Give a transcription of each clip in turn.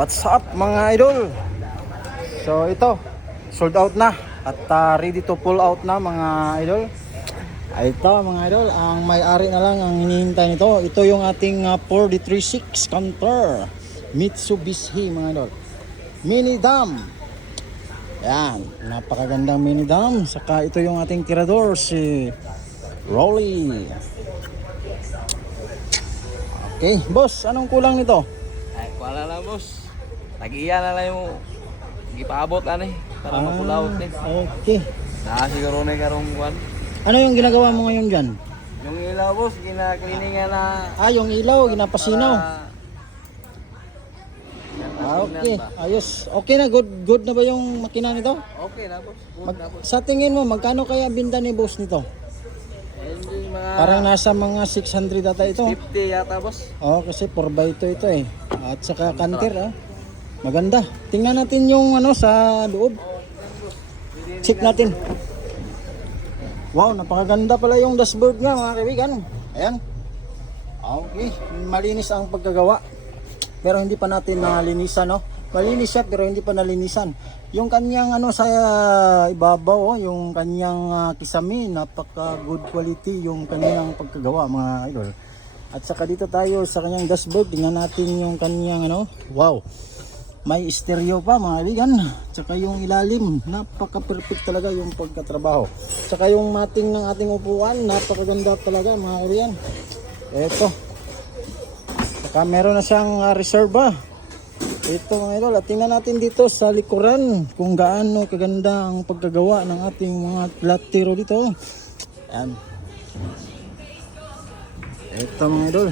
What's up mga idol? So ito, sold out na at ready to pull out na mga idol. Ito mga idol, ang may-ari na lang ang hinihintay nito. Ito yung ating 4D36 Counter Mitsubishi mga idol. Mini dam. Yan, napakagandang mini dam. Saka ito yung ating tirador, si Rolly. Okay, boss, anong kulang nito? Ay, wala lang boss. Tag-iya na lang yung ipaabot ani para mapulaot ni. Okay. Siguro na karong kwan. Ano yung ginagawa mo ngayon dyan? Yung ilaw boss, kinakliningan na. Yung ilaw, ginapasinaw. Okay, ba? ayos. Okay na, good na ba yung makina nito? Okay na boss. Good na boss. Sa tingin mo, magkano kaya binta ni boss nito? Hindi mga Parang nasa mga 600 ata ito. 50 yata boss. Kasi 4x2 ito eh. At saka kanter Maganda. Tingnan natin yung sa loob. Check natin. Wow, napakaganda pala yung dashboard nga mga kaibigan. Ayan. Okay, malinis ang pagkagawa. Pero hindi pa natin nalinisan, no? Malinis siya pero hindi pa nalinisan. Yung kanyang sa ibabaw, yung kanyang kisame, napaka good quality yung kanyang pagkagawa mga idol. At saka dito tayo sa kanyang dashboard, tingnan natin yung kanyang wow. May stereo pa mga kaibigan. Tsaka yung ilalim, napaka perfect talaga yung pagkatrabaho. Tsaka yung mating ng ating upuan, napakaganda talaga mga kaibigan. Eto. Tsaka meron na siyang reserva. Ito mga idol, at tingnan natin dito sa likuran kung gaano kaganda ang pagkagawa ng ating mga latero dito. Ayan. Ito mga idol,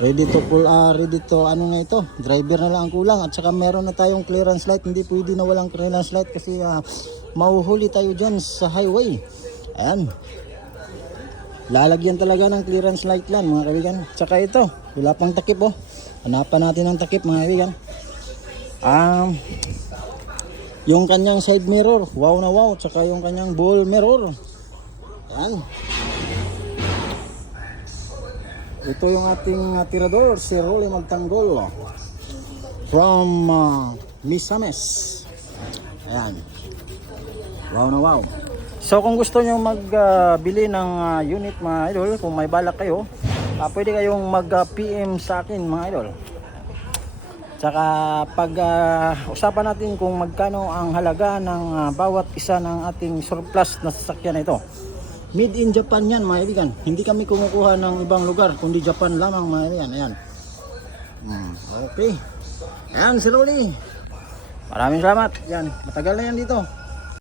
ready to pull, ready to na ito, driver na lang ang kulang. At saka meron na tayong clearance light, hindi pwede na walang clearance light kasi mahuhuli tayo dyan sa highway. Ayan, lalagyan talaga ng clearance light lang mga kaibigan. Tsaka ito, wala pang takip hanapan natin ang takip mga kaibigan. Yung kanyang side mirror, wow na wow. Tsaka yung kanyang ball mirror. Ayan. Ito yung ating tirador, si Rolly Magtanggol from Misamis. Ayan. Wow na wow. So kung gusto nyo magbili ng unit mga idol, kung may balak kayo, pwede kayong mag-PM sa akin mga idol. Tsaka pag usapan natin kung magkano ang halaga ng bawat isa ng ating surplus na sasakyan na ito. Made in Japan yan mga kaibigan. Hindi kami kumukuha ng ibang lugar, kundi Japan lamang mga kaibigan. Ayan. Okay. Ayan si Rolly. Maraming salamat. Yan. Matagal na yan dito.